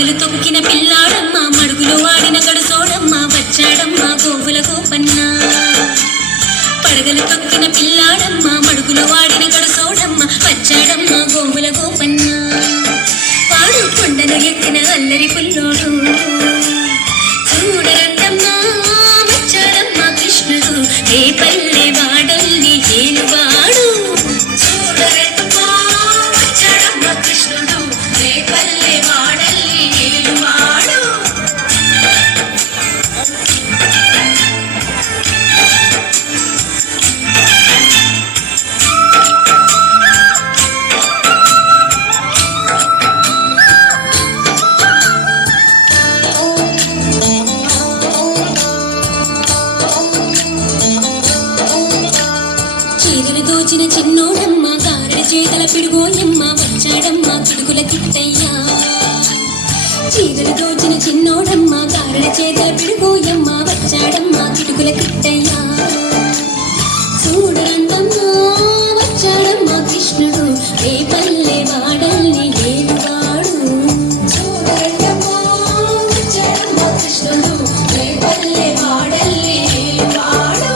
పడగలు తొక్కిన పిల్లాడమ్మ మడుగులు వాడిన గడసోడమ్మ వచ్చాడమ్మ గోవుల గోపన్న. పడగలు తొక్కిన పిల్లాడమ్మ మడుగులు వాడిన గడసోడమ్మ వచ్చాడమ్మ గోవుల గోపన్న. వాడు కొండను ఎత్తిన అల్లరి పుల్లోడు చూడరండమ్మా వచ్చాడమ్మ కృష్ణుడు ఏ పల్లె వాడల్ని ఏలువాడు. చూడరండమ్మా వచ్చాడమ్మ కృష్ణుడు ఏ పల్లె వాడల్ని ఏలువాడు. చీరలు దోచిన చిన్నోడమ్మ గారెడి చేతల పిడుగోయమ్మ వచ్చాడమ్మ పిడుగుల కిట్టయ్యా. చీరలు దోచిన చిన్నోడమ్మ గారెడి చేతల పిడుగోయమ్మ వచ్చాడమ్మ పిడుగుల కిట్టయ్యా. చూడరండమ్మా వచ్చాడమ్మ కృష్ణుడు ఏ పల్లె వాడల్ని ఏలువాడు. చూడరండమ్మా వచ్చాడమ్మ కృష్ణుడు ఏ పల్లె వాడల్ని ఏలువాడు.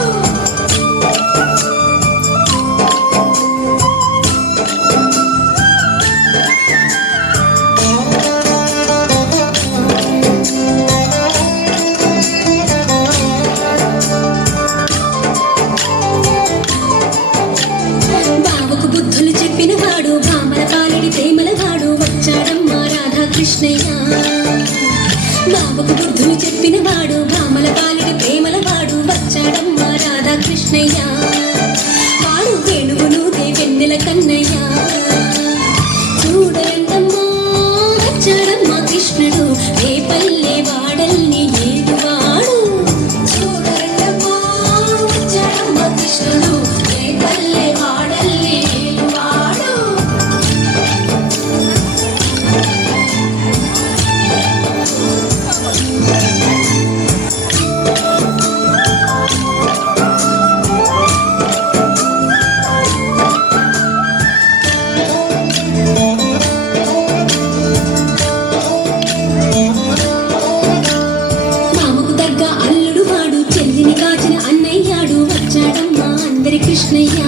బావకు బుద్ధులు చెప్పిన వాడు భామల పాలిడి ప్రేమల వాడు వచ్చాడమ్మ రాధాకృష్ణయ్య. బావకు బుద్ధులు చెప్పిన వాడు భామల పాలిడి ప్రేమల వాడు వచ్చాడమ్మ రాధాకృష్ణయ్య. వాడు వేణువులు వెన్నెల కన్నయ్య. చూడరండమ్మా వచ్చాడమ్మ కృష్ణుడు ఏ పల్లె వాడల్ని ఏలువాడు. చూడరండమ్మా వచ్చాడమ్మ కృష్ణుడు ఏ పల్లె వాడల్ని ఏలువాడు. మామకు తగ్గ అల్లుడు వాడు చెల్లిని కాచిన అన్నయ్యాడు వచ్చాడమ్మ అందరి కృష్ణయ్య.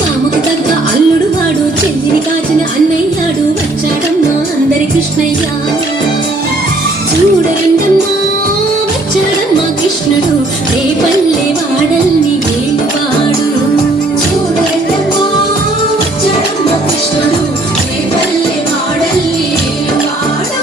మామకు తగ్గ అల్లుడు వాడు చెల్లిని కాచిన అన్నయ్యాడు వచ్చాడమ్మ అందరి కృష్ణయ్య. చూడరండమ్మా వచ్చాడమ్మ కృష్ణుడు ఏ పల్లె వాడల్ని ఏలువాడు. చూడరండమ్మా వచ్చాడమ్మ కృష్ణుడు ఏ పల్లె వాడల్ని ఏలువాడు.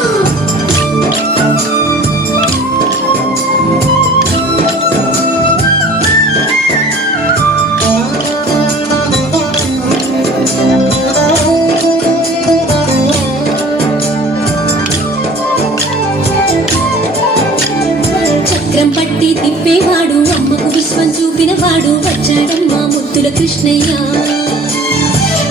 చక్రం పట్టి తిప్పేవాడు అమ్మకు విశ్వం చూపినవాడు వచ్చాడమ్మ ముద్దుల కృష్ణయ్య.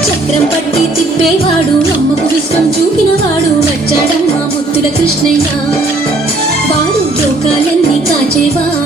చక్రం పట్టి తిప్పేవాడు అమ్మకు విశ్వం చూపినవాడు వచ్చాడమ్మ ముద్దుల కృష్ణయ్య. వాడు లోకాలన్నీ కాచేవాడు.